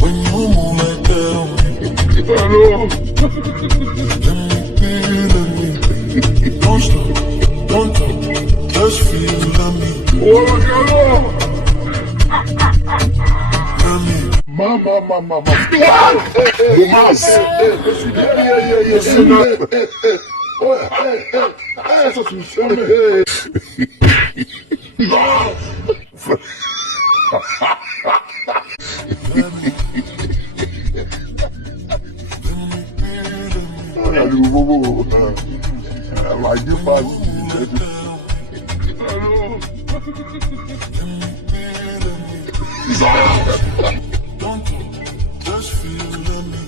When you move like that on me, don't stop, don't talk, just feel me. Mama. Like you might just feel me.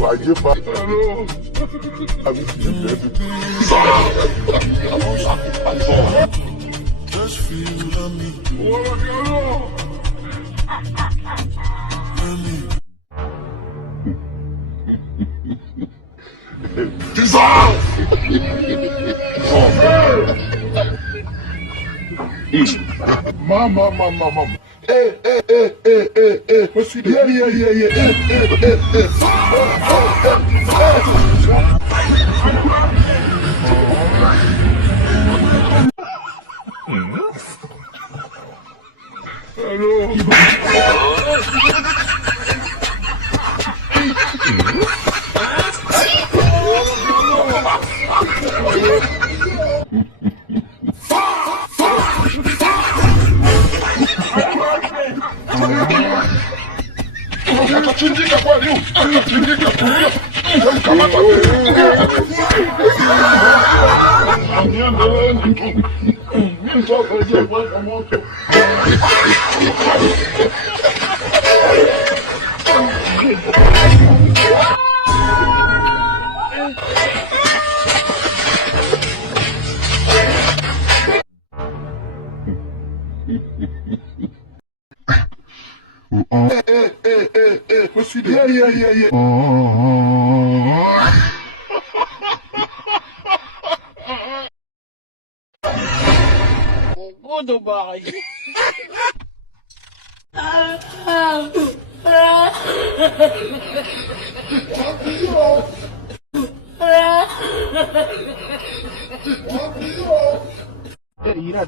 Like you might just feel me. Mama. Hey. What's he doing? Yeah. Hello. What's he doing? Yeah. Budo ba kayo? Ira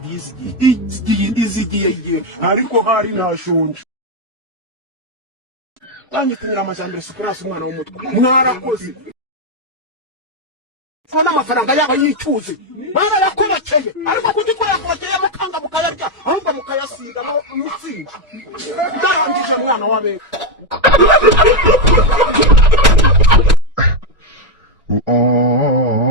izigiye ariko hari nashonje banyitinira amajambere sukurasa umwana w'umutwe mwarakoze fana amafaranga yaba yicuze bana yakubakeye ariko kugikorera kubakeye mukanga mukayarya ahubwo mukayasiga n'utsinda ndarangije mwana wabe Oh